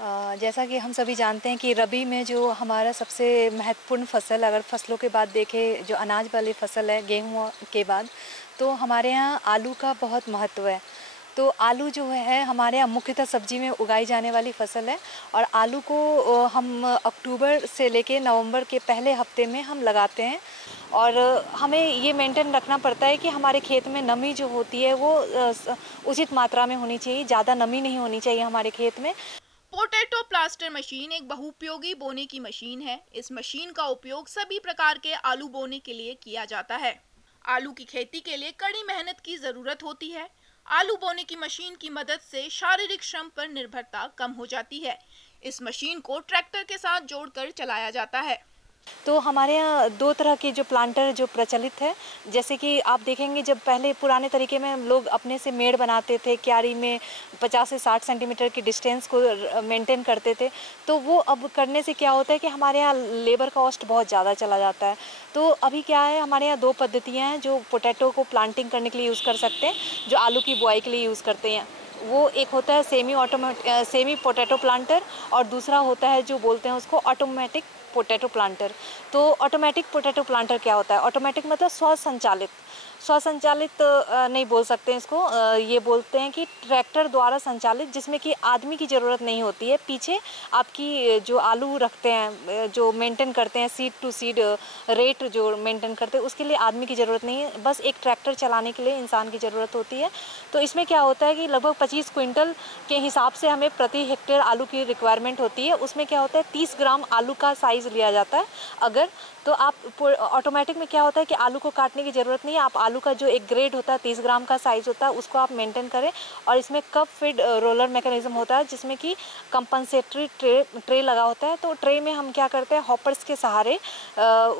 जैसा कि हम सभी जानते हैं कि रबी में जो हमारा सबसे महत्वपूर्ण फसल, अगर फसलों के बाद देखें, जो अनाज वाली फसल है गेहूँ के बाद, तो हमारे यहाँ आलू का बहुत महत्व है। तो आलू जो है हमारे यहाँ मुख्यतः सब्जी में उगाई जाने वाली फसल है। और आलू को हम अक्टूबर से लेके नवंबर के पहले हफ्ते में हम लगाते हैं। और हमें ये मेंटेन रखना पड़ता है कि हमारे खेत में नमी जो होती है वो उचित मात्रा में होनी चाहिए, ज़्यादा नमी नहीं होनी चाहिए हमारे खेत में। पोटैटो प्लास्टर मशीन एक बहुउपयोगी बोने की मशीन है। इस मशीन का उपयोग सभी प्रकार के आलू बोने के लिए किया जाता है। आलू की खेती के लिए कड़ी मेहनत की जरूरत होती है। आलू बोने की मशीन की मदद से शारीरिक श्रम पर निर्भरता कम हो जाती है। इस मशीन को ट्रैक्टर के साथ जोड़कर चलाया जाता है। तो हमारे यहाँ दो तरह के जो प्लांटर जो प्रचलित है, जैसे कि आप देखेंगे जब पहले पुराने तरीके में लोग अपने से मेड़ बनाते थे, क्यारी में 50 से 60 सेंटीमीटर की डिस्टेंस को मेंटेन करते थे। तो वो अब करने से क्या होता है कि हमारे यहाँ लेबर कॉस्ट बहुत ज़्यादा चला जाता है। तो अभी क्या है, हमारे यहाँ दो पद्धतियाँ हैं जो पोटैटो को प्लांटिंग करने के लिए यूज़ कर सकते हैं, जो आलू की बुआई के लिए यूज़ करते हैं। वो एक होता है सेमी पोटैटो प्लांटर, और दूसरा होता है जो बोलते हैं उसको ऑटोमेटिक पोटैटो प्लांटर। तो ऑटोमेटिक पोटैटो प्लांटर क्या होता है? ऑटोमेटिक मतलब स्वसंचालित नहीं बोल सकते हैं इसको, ये बोलते हैं कि ट्रैक्टर द्वारा संचालित, जिसमें कि आदमी की ज़रूरत नहीं होती है। पीछे आपकी जो आलू रखते हैं, जो मेंटेन करते हैं, सीड टू सीड रेट जो मेंटेन करते हैं, उसके लिए आदमी की ज़रूरत नहीं है, बस एक ट्रैक्टर चलाने के लिए इंसान की ज़रूरत होती है। तो इसमें क्या होता है कि लगभग 25 क्विंटल के हिसाब से हमें प्रति हेक्टेयर आलू की रिक्वायरमेंट होती है। उसमें क्या होता है, 30 ग्राम आलू का साइज़ लिया जाता है। अगर तो आप ऑटोमेटिक में क्या होता है कि आलू को काटने की ज़रूरत नहीं है। आप आलू का जो एक ग्रेड होता है, 30 ग्राम का साइज़ होता है, उसको आप मेंटेन करें। और इसमें कप फीड रोलर मैकेनिज्म होता है, जिसमें कि कंपनसेटरी ट्रे लगा होता है। तो ट्रे में हम क्या करते हैं, हॉपर्स के सहारे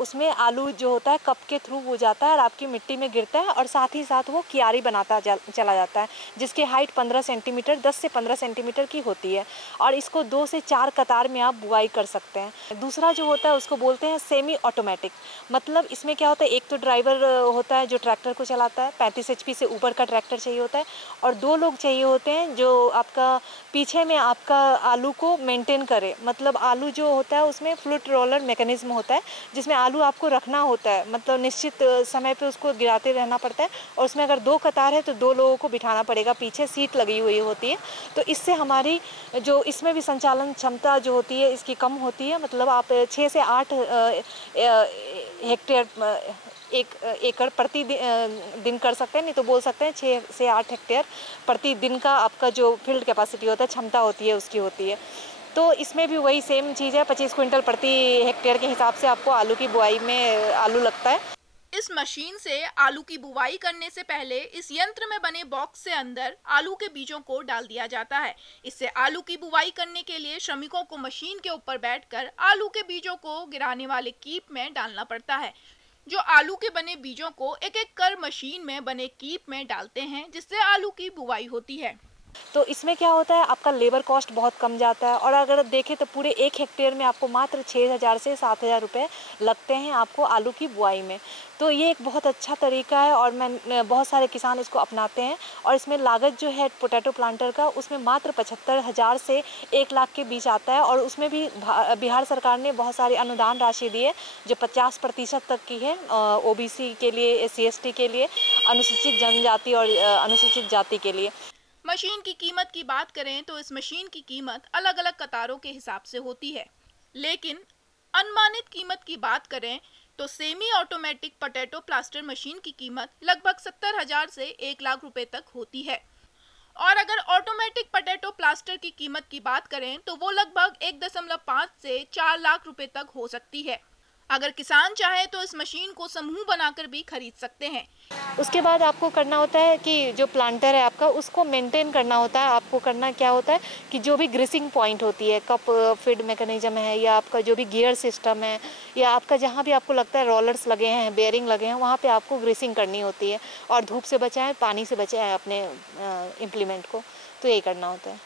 उसमें आलू जो होता है कप के थ्रू वो जाता है और आपकी मिट्टी में गिरता है, और साथ ही साथ वो क्यारी बनाता चला जाता है, जिसकी हाइट 15 सेंटीमीटर 10 से 15 सेंटीमीटर की होती है। और इसको 2 से 4 कतार में आप बुआई कर सकते हैं। दूसरा जो होता है उसको बोलते हैं सेमी ऑटोमेटिक। मतलब इसमें क्या होता है, एक तो ड्राइवर होता है जो ट्रैक्टर को चलाता है, 35 HP से ऊपर का ट्रैक्टर चाहिए होता है, और 2 लोग चाहिए होते हैं जो आपका पीछे में आपका आलू को मेंटेन करे। मतलब आलू जो होता है उसमें फ्लूट रोलर मैकेनिज्म होता है, जिसमें आलू आपको रखना होता है, मतलब निश्चित समय पे उसको गिराते रहना पड़ता है। और उसमें अगर 2 कतार है तो 2 लोगों को बिठाना पड़ेगा, पीछे सीट लगी हुई होती है। तो इससे हमारी जो इसमें भी संचालन क्षमता जो होती है इसकी कम होती है। मतलब आप 6 से 8 हेक्टेयर एक एकड़ प्रति दिन कर सकते हैं, नहीं तो बोल सकते हैं 6 से 8 हेक्टेयर प्रति दिन का आपका जो फील्ड कैपेसिटी होता है, क्षमता होती है, उसकी होती है। तो इसमें भी वही सेम चीज़ है, 25 क्विंटल प्रति हेक्टेयर के हिसाब से आपको आलू की बुआई में आलू लगता है। इस मशीन से आलू की बुवाई करने से पहले इस यंत्र में बने बॉक्स से अंदर आलू के बीजों को डाल दिया जाता है। इससे आलू की बुवाई करने के लिए श्रमिकों को मशीन के ऊपर बैठकर आलू के बीजों को गिराने वाले कीप में डालना पड़ता है। जो आलू के बने बीजों को एक एक कर मशीन में बने कीप में डालते हैं, जिससे आलू की बुवाई होती है। तो इसमें क्या होता है, आपका लेबर कॉस्ट बहुत कम जाता है। और अगर देखें तो पूरे 1 हेक्टेयर में आपको मात्र 6,000 से 7,000 रुपये लगते हैं आपको आलू की बुआई में। तो ये एक बहुत अच्छा तरीका है, और बहुत सारे किसान इसको अपनाते हैं। और इसमें लागत जो है पोटैटो प्लांटर का, उसमें मात्र 75,000 से 1 लाख के बीच आता है। और उसमें भी बिहार सरकार ने बहुत सारी अनुदान राशि दी है, जो 50% तक की है, OBC के लिए, SC ST के लिए, अनुसूचित जनजाति और अनुसूचित जाति के लिए। मशीन की कीमत की बात करें तो इस मशीन की कीमत अलग अलग कतारों के हिसाब से होती है, लेकिन अनुमानित कीमत की बात करें तो semi automatic potato plaster machine की कीमत लगभग 70,000 से 1 लाख रुपए तक होती है। और अगर ऑटोमेटिक पोटैटो प्लास्टर की कीमत की बात करें तो वो लगभग 1.5 से 4 लाख रुपए तक हो सकती है। अगर किसान चाहे तो इस मशीन को समूह बनाकर भी खरीद सकते हैं। उसके बाद आपको करना होता है कि जो प्लांटर है आपका, उसको मेंटेन करना होता है। आपको करना क्या होता है कि जो भी ग्रीसिंग पॉइंट होती है, कप फीड मैकेनिज्म है, या आपका जो भी गियर सिस्टम है, या आपका जहाँ भी आपको लगता है रोलर्स लगे हैं, बेयरिंग लगे हैं, वहाँ पे आपको ग्रीसिंग करनी होती है। और धूप से बचाएं, पानी से बचाएं अपने इम्प्लीमेंट को। तो यही करना होता है।